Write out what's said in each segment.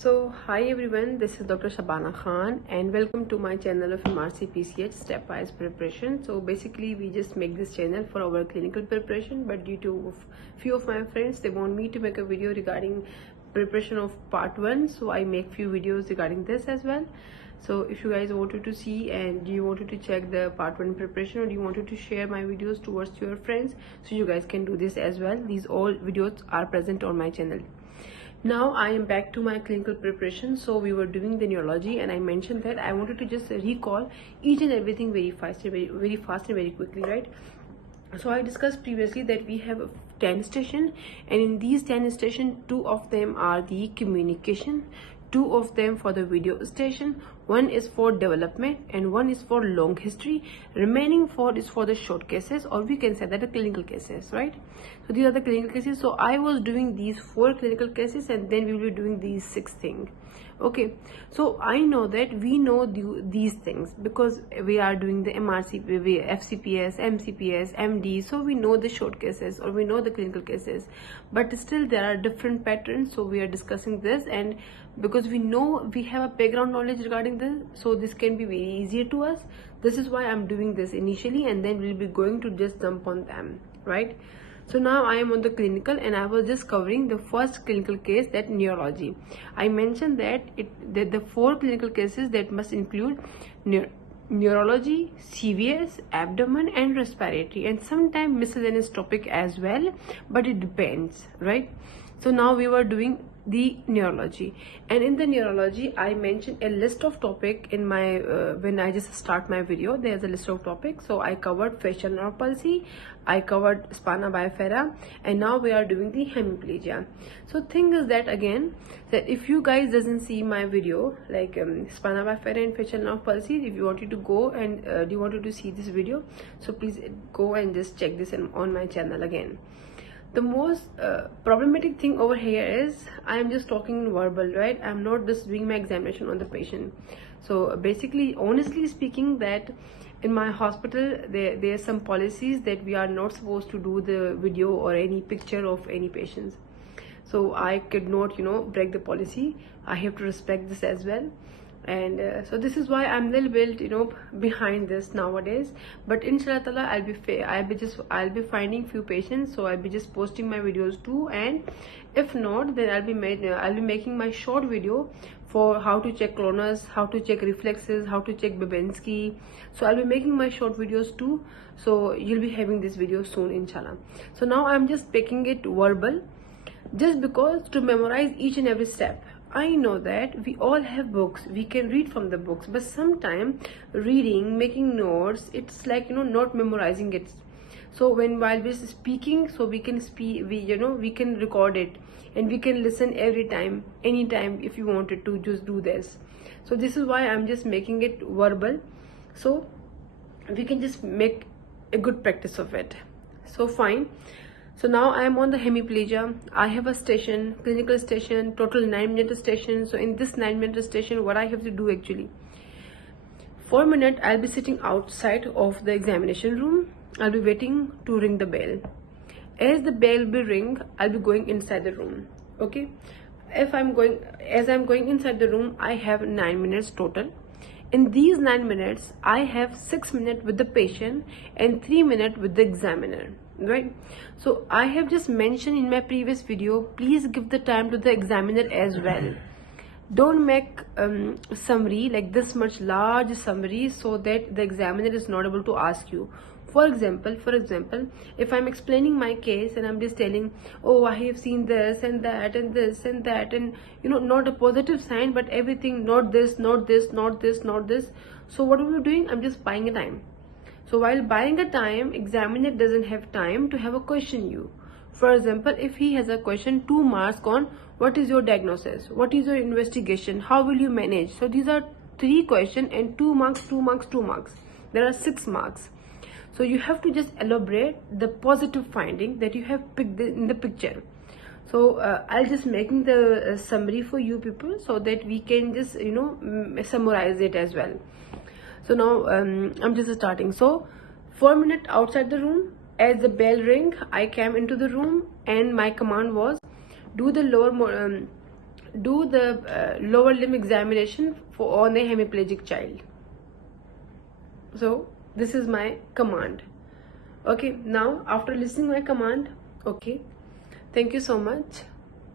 So hi everyone, this is Dr. Shabana Khan and welcome to my channel of Mrcpch Stepwise Preparation. So basically we just make this channel for our clinical preparation, but due to few of my friends, they want me to make a video regarding preparation of part 1, so I make few videos regarding this as well. So if you guys wanted to see and you wanted to check the part 1 preparation, or you wanted to share my videos towards your friends, so you guys can do this as well. These all videos are present on my channel. Now I am back to my clinical preparation. So we were doing the neurology and I mentioned that I wanted to just recall each and everything very fast and very quickly, right? So I discussed previously that we have 10 stations, and in these 10 stations, 2 of them are the communication, 2 of them for the video station, 1 is for development and 1 is for long history. Remaining 4 is for the short cases, or we can say that the clinical cases, right? So these are the clinical cases. So I was doing these 4 clinical cases and then we will be doing these 6 things. Okay, so I know that we know these things because we are doing the FCPS, MCPS, MD, so we know the short cases or we know the clinical cases, but still there are different patterns. So we are discussing this, and because we know we have a background knowledge regarding this, so this can be very easier to us. This is why I'm doing this initially, and then we'll be going to just jump on them, right? So now I am on the clinical and I was just covering the first clinical case, that neurology. I mentioned that the 4 clinical cases that must include neurology, CVS, abdomen and respiratory, and sometimes miscellaneous topic as well, but it depends, right? So now we were doing the neurology, and in the neurology I mentioned a list of topic in my when I just start my video. There's a list of topics. So I covered facial nerve palsy, I covered spina bifida, and now we are doing the hemiplegia. So thing is that again, that if you guys doesn't see my video like spina bifida and facial nerve palsy, if you wanted to go and you wanted to see this video, so please go and just check this on my channel again. The most problematic thing over here is I am just talking in verbal, right? I'm not just doing my examination on the patient. So basically, honestly speaking, that in my hospital there are some policies that we are not supposed to do the video or any picture of any patients. So I could not, break the policy. I have to respect this as well. And so this is why I'm a little bit behind this nowadays, but inshallah ta'ala I'll be finding few patients, so I'll be just posting my videos too, and if not, then I'll be making my short video for how to check clonus, how to check reflexes, how to check Babinski. So I'll be making my short videos too, so you'll be having this video soon, inshallah. So now I'm just making it verbal just because to memorize each and every step. I know that we all have books, we can read from the books, but sometimes reading, making notes, it's like not memorizing it. So while we're speaking, so we can we can record it and we can listen every time, anytime. If you wanted to just do this, so this is why I'm just making it verbal, so we can just make a good practice of it. So fine. So now I am on the hemiplegia. I have a station, clinical station, total 9-minute station. So in this 9-minute station, what I have to do actually, 4 minutes I'll be sitting outside of the examination room. I'll be waiting to ring the bell. As the bell will ring, I'll be going inside the room. Okay. As I'm going inside the room, I have 9 minutes total. In these 9 minutes, I have 6 minutes with the patient and 3 minutes with the examiner, right? So I have just mentioned in my previous video, please give the time to the examiner as well. Don't make summary like this much large summary so that the examiner is not able to ask you. For example, if I'm explaining my case and I'm just telling, oh, I have seen this and that and this and that, and not a positive sign, but everything, not this, not this, not this, not this. So what are we doing? I'm just buying a time. So while buying a time, examiner doesn't have time to have a question you. For example, if he has a question, 2 marks on what is your diagnosis, what is your investigation, how will you manage. So these are 3 questions and 2 marks, 2 marks, 2 marks. There are 6 marks. So you have to just elaborate the positive finding that you have picked in the picture. So I'll just making the summary for you people so that we can just summarize it as well. So now I'm just starting. So 4 minutes outside the room. As the bell rang, I came into the room and my command was do the do the lower limb examination on a hemiplegic child. So this is my command. Okay, now after listening my command, okay, thank you so much,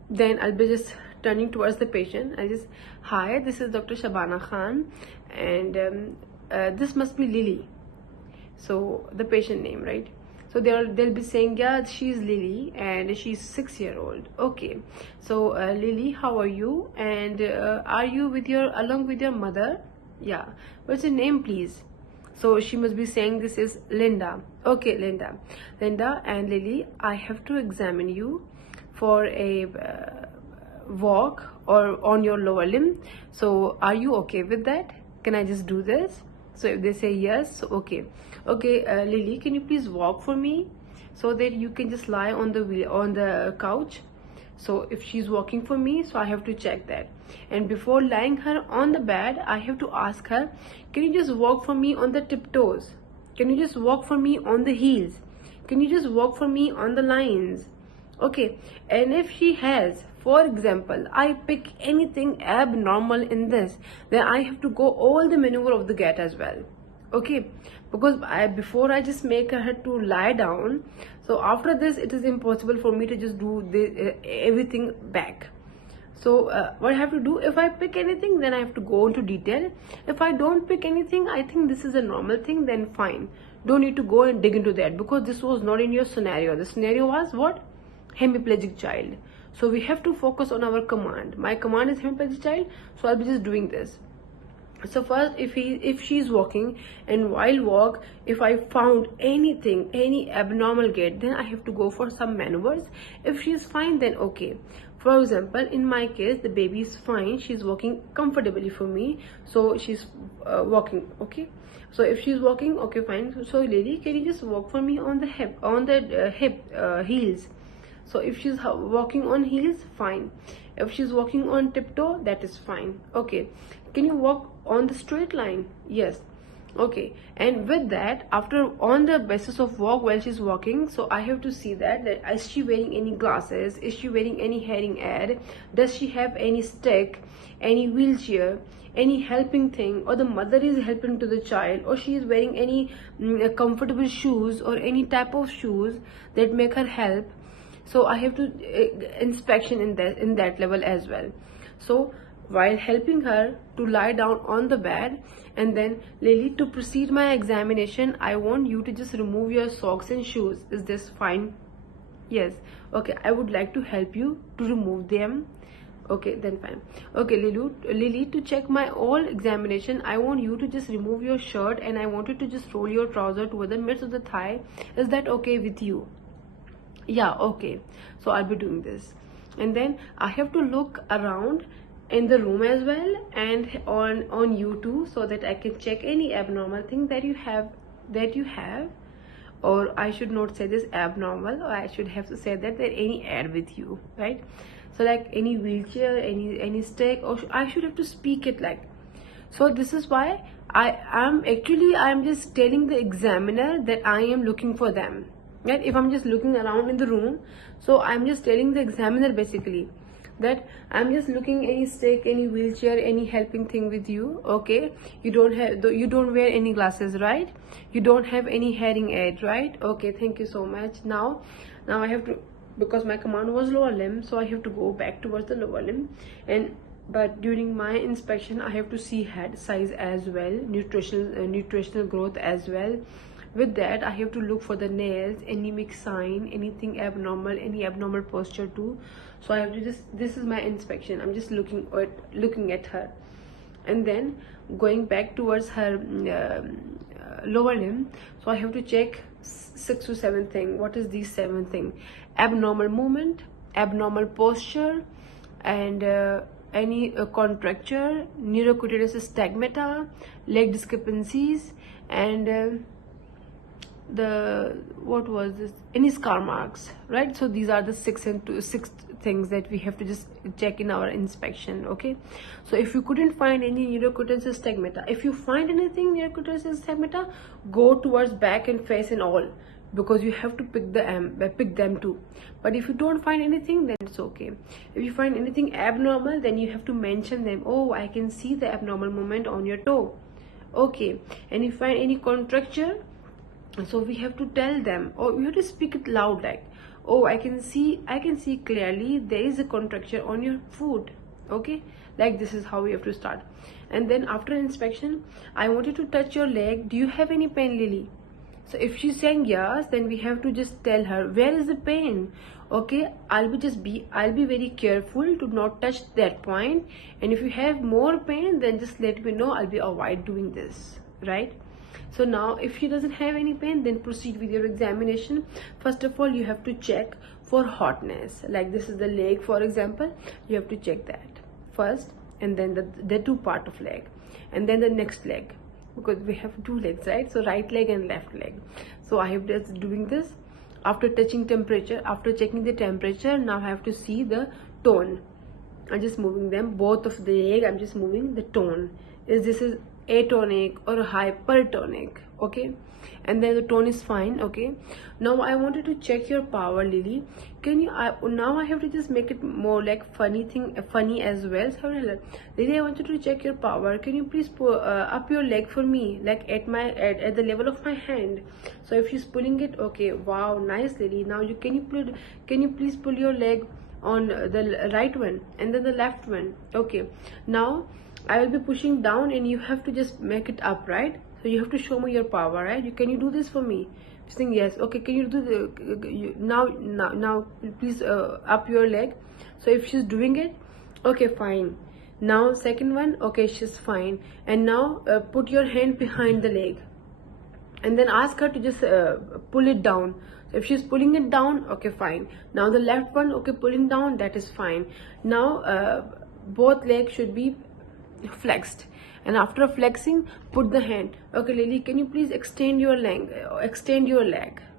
then I'll be just turning towards the patient. I just, hi, this is Dr. Shabana Khan, and this must be Lily. So the patient name, right? So they'll be saying, yeah, she's Lily and she's 6-year-old. Okay, so Lily, how are you? And are you along with your mother? Yeah. What's your name, please? So she must be saying, this is Linda. Okay, Linda and Lily, I have to examine you for a walk or on your lower limb. So are you okay with that? Can I just do this? So if they say yes, so okay, Lily, can you please walk for me so that you can just lie on the couch? So if she's walking for me, so I have to check that, and before lying her on the bed, I have to ask her, can you just walk for me on the tiptoes? Can you just walk for me on the heels? Can you just walk for me on the lines? Okay, and if she has, for example, I pick anything abnormal in this, then I have to go all the maneuver of the gait as well. Okay, because before I just make her to lie down, so after this it is impossible for me to just do everything back. So what I have to do, if I pick anything, then I have to go into detail. If I don't pick anything, I think this is a normal thing, then fine, don't need to go and dig into that, because this was not in your scenario. The scenario was what? Hemiplegic child. So we have to focus on our command. My command is hemiplegic child, so I'll be just doing this. So first, if she's walking, and while walk, if I found any abnormal gait, then I have to go for some maneuvers. If she's fine, then okay. For example, in my case, the baby is fine, she's walking comfortably for me, so she's walking. Okay, so if she's walking, okay, fine. So Lily, can you just walk for me on the hip, heels? So if she's walking on heels, fine. If she's walking on tiptoe, that is fine. Okay, can you walk on the straight line? Yes. Okay, and with that, after on the basis of walk while she's walking, so I have to see that is she wearing any glasses, is she wearing any hearing aid, does she have any stick, any wheelchair, any helping thing, or the mother is helping to the child, or she is wearing any comfortable shoes or any type of shoes that make her help. So I have to inspection in that level as well. So while helping her to lie down on the bed, and then Lily, to proceed my examination, I want you to just remove your socks and shoes. Is this fine? Yes. Okay, I would like to help you to remove them. Okay, then fine. Okay, Lily, to check my all examination, I want you to just remove your shirt, and I want you to just roll your trouser toward the midst of the thigh. Is that okay with you? Yeah, okay. So I'll be doing this, and then I have to look around in the room as well, and on you too, so that I can check any abnormal thing that you have, or I should not say this abnormal, or I should have to say that any add with you, right? So like any wheelchair, any stick, or I should have to speak it like. So this is why I am just telling the examiner that I am looking for them, right? If I'm just looking around in the room, so I'm just telling the examiner basically that I'm just looking any stick, any wheelchair, any helping thing with you. Okay, you don't wear any glasses, right? You don't have any hearing aid, right? Okay, thank you so much. Now I have to, because my command was lower limb, so I have to go back towards the lower limb, but during my inspection I have to see head size as well, nutritional growth as well. With that, I have to look for the nails, anemic sign, anything abnormal, any abnormal posture too. So I have to this is my inspection. I'm just looking at her, and then going back towards her lower limb. So I have to check 6 to 7 things. What is these 7 things? Abnormal movement, abnormal posture, and any contracture, neurocutaneous stigmata, leg discrepancies, and what was this, any scar marks, right? So these are the 6 things that we have to just check in our inspection. Okay, so if you couldn't find any neurocutaneous stigmata, if you find anything neurocutaneous stigmata, go towards back and face and all, because you have to pick them too. But if you don't find anything, then it's okay. If you find anything abnormal, then you have to mention them. Oh, I can see the abnormal movement on your toe. Okay. And if you find any contracture, so we have to tell them, or we have to speak it loud, like, oh, I can see clearly there is a contracture on your foot. Okay, like this is how we have to start. And then after inspection, I wanted to touch your leg. Do you have any pain, Lily? So if she's saying yes, then we have to just tell her, where is the pain? Okay, I'll be very careful to not touch that point. And if you have more pain, then just let me know. I'll be avoid doing this, right? So now if she doesn't have any pain, then proceed with your examination. First of all, you have to check for hotness. Like this is the leg, for example. You have to check that first, and then the two part of leg, and then the next leg, because we have two legs, right? So right leg and left leg. So I have just doing this. After touching temperature, after checking the temperature, now I have to see the tone. I'm just moving them, both of the leg. I'm just moving the tone. Is this is atonic or hypertonic? Okay, and then the tone is fine. Okay, now I wanted to check your power, Lily. Can you now I have to just make it more like funny as well. So Lily, I wanted to check your power. Can you please pull up your leg for me, like at the level of my hand? So if she's pulling it, okay, wow, nice, Lily. Now can you please pull your leg on the right one and then the left one? Okay, now I will be pushing down and you have to just make it up, right? So you have to show me your power, right? Can you do this for me? She's saying yes. Okay, can you do now please up your leg. So if she's doing it, okay, fine. Now second one, okay, she's fine. And now put your hand behind the leg and then ask her to just pull it down. So if she's pulling it down, okay, fine. Now the left one, okay, pulling down, that is fine. Now both legs should be flexed, and after flexing, put the hand. Okay, Lily, can you please extend your leg?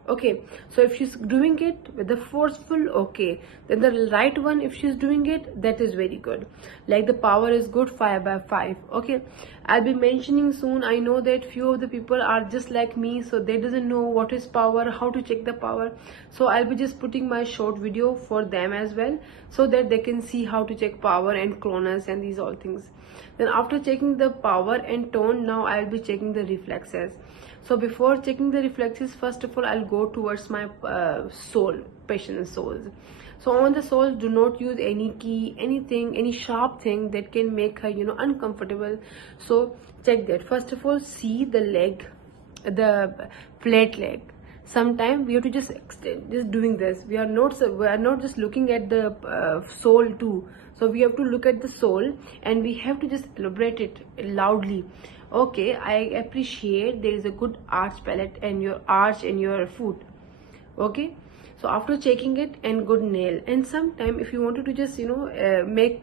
Okay, so if she's doing it with the forceful, okay, then the right one, if she's doing it, that is very good. Like the power is good, 5/5. Okay, I'll be mentioning soon. I know that few of the people are just like me, so they doesn't know what is power, how to check the power. So I'll be just putting my short video for them as well, so that they can see how to check power and clonus and these all things. Then after checking the power and tone, now I'll be checking the reflexes. So before checking the reflexes, first of all, I'll go towards my sole, patient's soles. So on the soles, do not use any key, anything, any sharp thing that can make her, uncomfortable. So check that. First of all, see the leg, the flat leg. Sometimes we have to just extend, just doing this. We are not just looking at the sole too. So we have to look at the sole and we have to just elaborate it loudly. Okay, I appreciate there is a good arch palate and your arch in your foot. Okay, so after checking it, and good nail. And sometime if you wanted to just make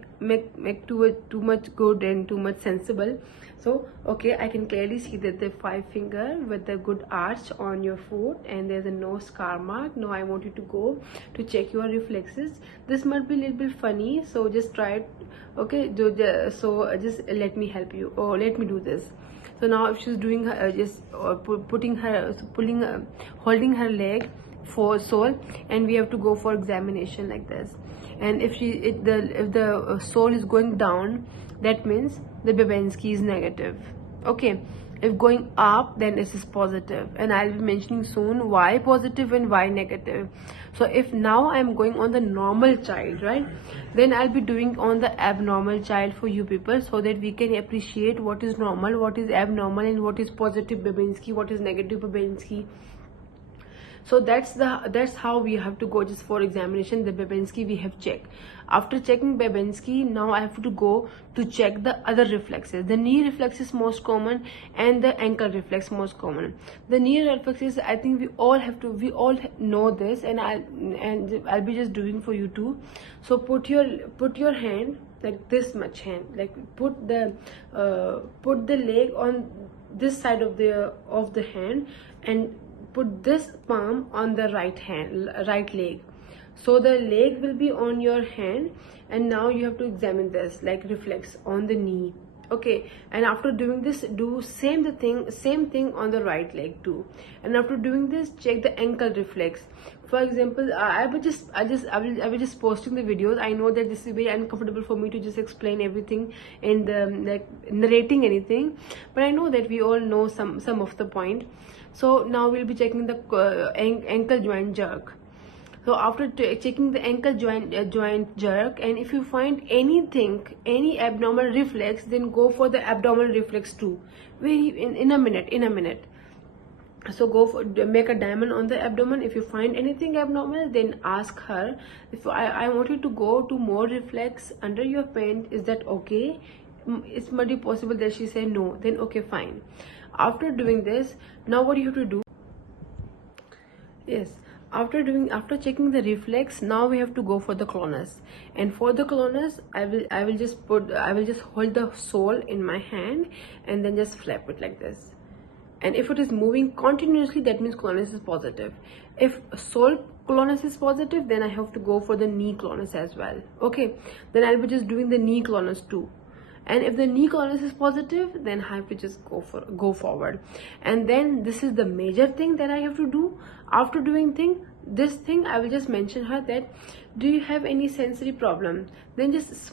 too much good and too much sensible, so okay, I can clearly see that the 5 finger with the good arch on your foot and there's a no scar mark. Now I want you to go to check your reflexes. This might be a little bit funny, so just try it. Okay, so just let me help you, or let me do this. So now if she's doing holding her leg for sole, and we have to go for examination like this. And if the sole is going down, that means the Babinski is negative. Okay, if going up, then this is positive, and I'll be mentioning soon why positive and why negative. So if now I'm going on the normal child, right, then I'll be doing on the abnormal child for you people, so that we can appreciate what is normal, what is abnormal, and what is positive Babinski, what is negative Babinski. So that's how we have to go just for examination. The Babinski we have checked. After checking Babinski, now I have to go to check the other reflexes. The knee reflex is most common, and the ankle reflex most common. The knee reflexes, I think we all know this, and I'll be just doing for you too. So put your hand like this much hand, like put the leg on this side of the hand, and put this palm on the right leg. So the leg will be on your hand, and now you have to examine this like reflex on the knee. Okay, and after doing this, do same thing on the right leg too. And after doing this, check the ankle reflex. For example, I will just posting the videos. I know that this is very uncomfortable for me to just explain everything and like narrating anything, but I know that we all know some of the point. So now we'll be checking the ankle joint jerk. So after checking the ankle joint jerk, and if you find any abdominal reflex, then go for the abdominal reflex too. In a minute. So go for, make a diamond on the abdomen. If you find anything abnormal, then ask her, if I want you to go to more reflex under your pain, is that okay? It's might be possible that she said no, then okay, fine. After doing this, now what you have to do, yes, after checking the reflex, now we have to go for the clonus. And for the clonus, I will just hold the sole in my hand and then just flap it like this. And if it is moving continuously, that means clonus is positive. If sole clonus is positive, then I have to go for the knee clonus as well. Okay, then I'll be just doing the knee clonus too. And if the knee clonus is positive, then I have to just go forward. And then this is the major thing that I have to do. After doing this thing, I will just mention her that, do you have any sensory problem? Then just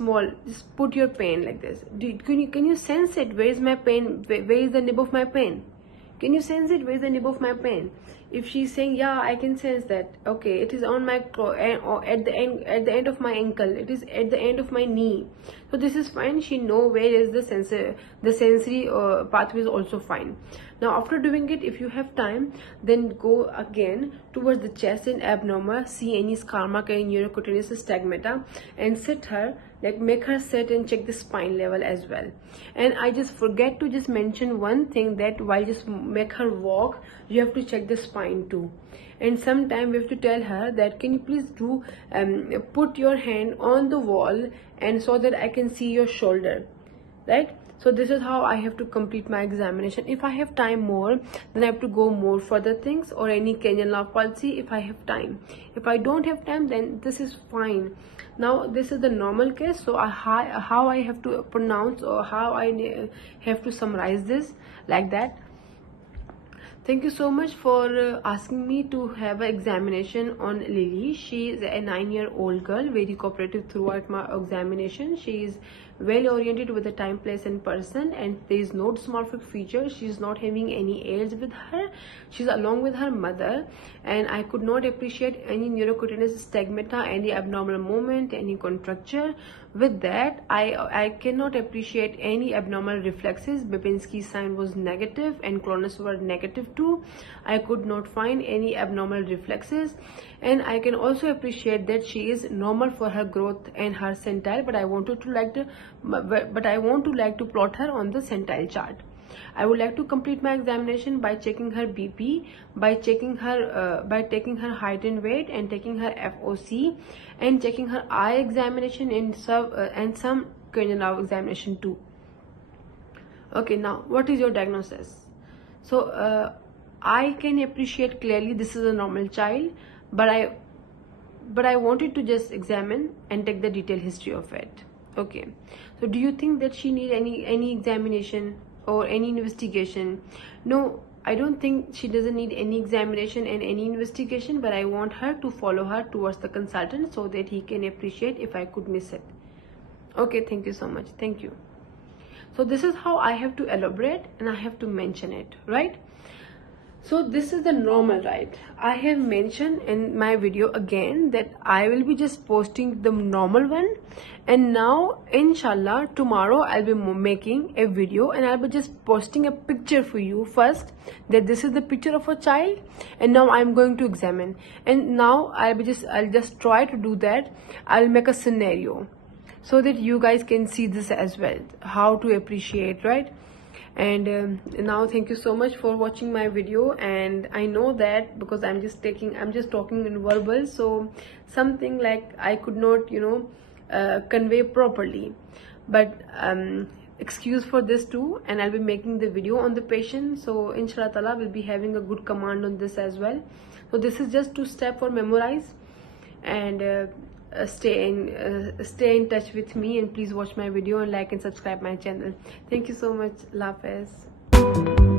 put your pain like this. Can you sense it? Where is my pain? Where is the nib of my pain? Can you sense it? Where is the nib of my pain? If she's saying, yeah, I can sense that, okay, it is on my at the end of my ankle, it is at the end of my knee, so this is fine. She know where is the sensory pathway is also fine. Now after doing it, if you have time, then go again towards the chest and abdomen, see any scar mark, any neurocutaneous stigmata, and sit her, like make her sit and check the spine level as well. And I just forget to just mention one thing, that while just make her walk, you have to check the spine too. And sometime we have to tell her that, can you please do put your hand on the wall, and so that I can see your shoulder, right? So this is how I have to complete my examination. If I have time more, then I have to go more further things, or any cranial nerve palsy if I have time. If I don't have time, then this is fine. Now this is the normal case, so how I have to pronounce, or how I have to summarize this like that. Thank you so much for asking me to have an examination on Lily. She is a 9-year-old girl, very cooperative throughout my examination. She is well oriented with the time, place and person, and there is no dysmorphic feature. She is not having any aids with her. She's along with her mother, and I could not appreciate any neurocutaneous stigmata, any abnormal movement, any contracture. With that, I cannot appreciate any abnormal reflexes. Babinski's sign was negative and clonus were negative too. I could not find any abnormal reflexes, and I can also appreciate that she is normal for her growth and her centile, but I want to like to plot her on the centile chart. I would like to complete my examination by checking her BP, by taking her height and weight, and taking her FOC, and checking her eye examination and some cranial nerve examination too. Okay, now what is your diagnosis? So I can appreciate clearly this is a normal child, but I wanted to just examine and take the detailed history of it. Okay, so do you think that she need any examination or any investigation? No, I don't think she doesn't need any examination and any investigation, but I want her to follow her towards the consultant so that he can appreciate if I could miss it. Okay, thank you so much. Thank you. So this is how I have to elaborate and I have to mention it, right? So this is the normal, right? I have mentioned in my video again that I will be just posting the normal one, and now inshallah tomorrow I'll be making a video and I'll be just posting a picture for you first, that this is the picture of a child, and now I'm going to examine. And now I'll just try to do that. I'll make a scenario so that you guys can see this as well, how to appreciate, right? And now thank you so much for watching my video. And I know that because I'm just talking in verbal, so something like I could not convey properly, but excuse for this too. And I'll be making the video on the patient, so inshallah ta'ala will be having a good command on this as well. So this is just 2 steps for memorize, and stay in touch with me, and please watch my video and like and subscribe my channel. Thank you so much. Allah Hafiz.